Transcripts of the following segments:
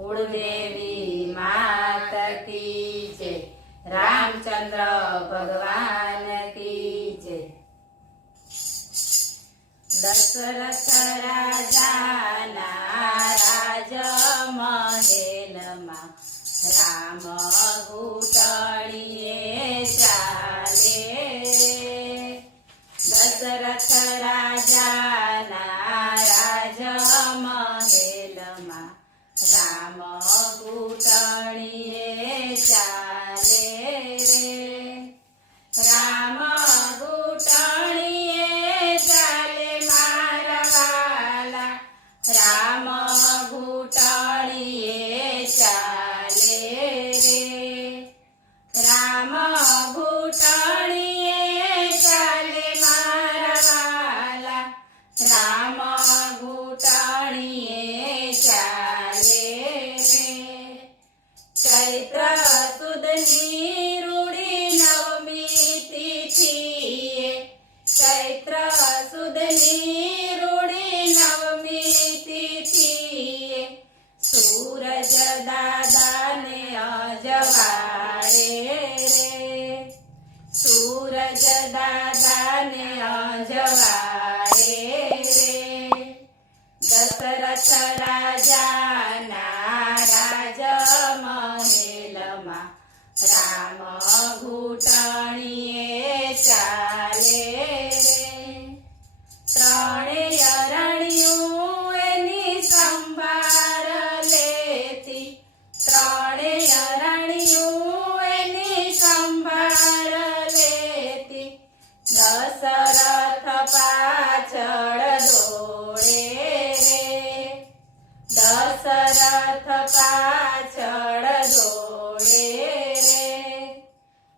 कुलदेवी मात की जय, रामचंद्र भगवान की जय। दशरथ राजाना राजमहेलमा राम घूंटणीए चाले रे। दशरथ राजाना राजमहेलमा राम घूंटणीए चाले रे। राम घूंटणीए चाले मारा वाला, राम घूंटणीए चाले रे। राम घूंटणीए चाले मारा वाला, राम घूंटणीए चाले रे। चैत्र सुदनी रूढी नवमी तिथिए, चैत्र सुदनी रूढी नवमी तिथिए सूरज दादाने अजवाळे रे। सूरज दादाने अजवाळे रे। दशरथ राजाना राजमहेलमा राम घूंटणीए चाले रे। ત્રણેય રાણીઓ એની સંભાળ લેતી, ત્રણેય રાણીઓ એની સંભાળ લેતી। દશરથ પાછળ દોડે રે, દશરથ પાછળ દોડે રે।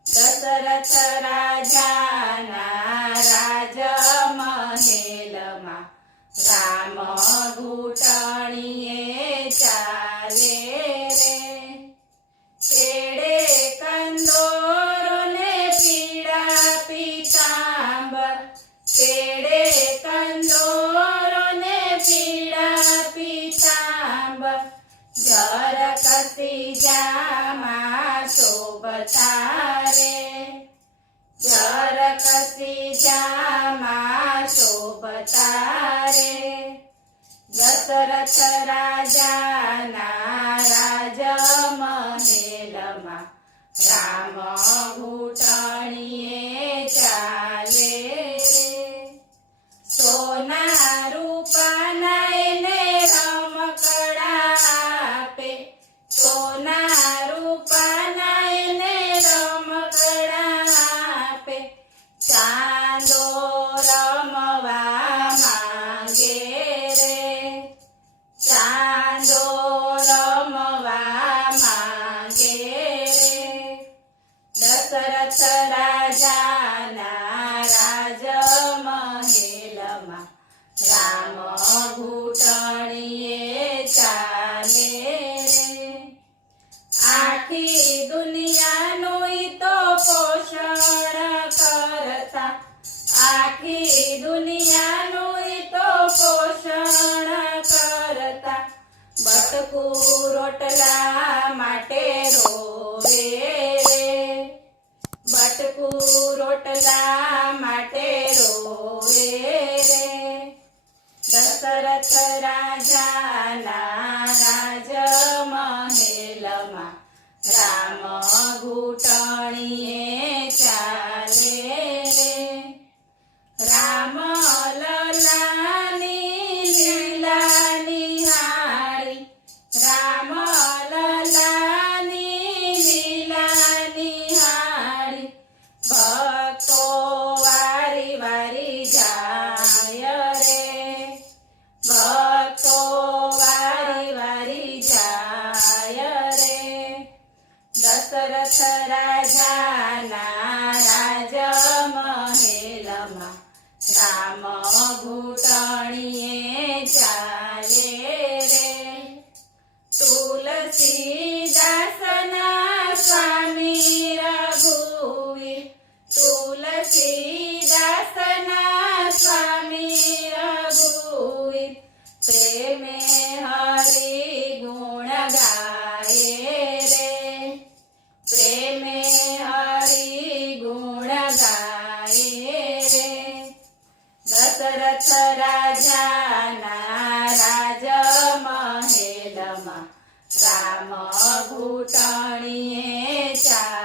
દશરથ રાજાના રાજમહેલમાં રામ ઘૂંટણીએ ચાલે રે। કેડે કંદોરોને પીળા પીતાંબર, કેડે કંદોરોને પીળા પીતાંબર જરકસી જામાં શોભતા રે। જરકસી જામાં શોભતા રે। દશરથ રાજાના રાજમહેલમાં રામ ઘૂંટણીએ ચાલે રે। સોના રૂપાના એને રમકડા આપે, સોના રૂપાના એને રમકડા આપે। ચાંદો રમવા માંગે રે, ચાંદો રમવા માંગે રે। દશરથ રાજાના રાજમહેલમાં રામ ઘૂંટણીએ ચાલે રે। આખી દુનિયાનું ઈ તો પોષણ કરતા, આખી દુનિયાનું ઈ તો પોષણ કરતા। બટકું રોટલા માટે રોવે રે, બટકું રોટલા માટે રોવે રે। દશરથ રાજાના રાજમહેલમાં રામ ઘૂંટણીએ ચાલે રે। રામ લલાની લીલા નિહાળી, રામ લલાની લીલા નિહાળી ભક્તો વારી વારી જાય રે, ભક્તો વારી વારી જાય રે। દશરથ રાજા દશરથ રાજાના રાજમહેલમાં રામ ઘૂંટણીએ ચાલ્યા.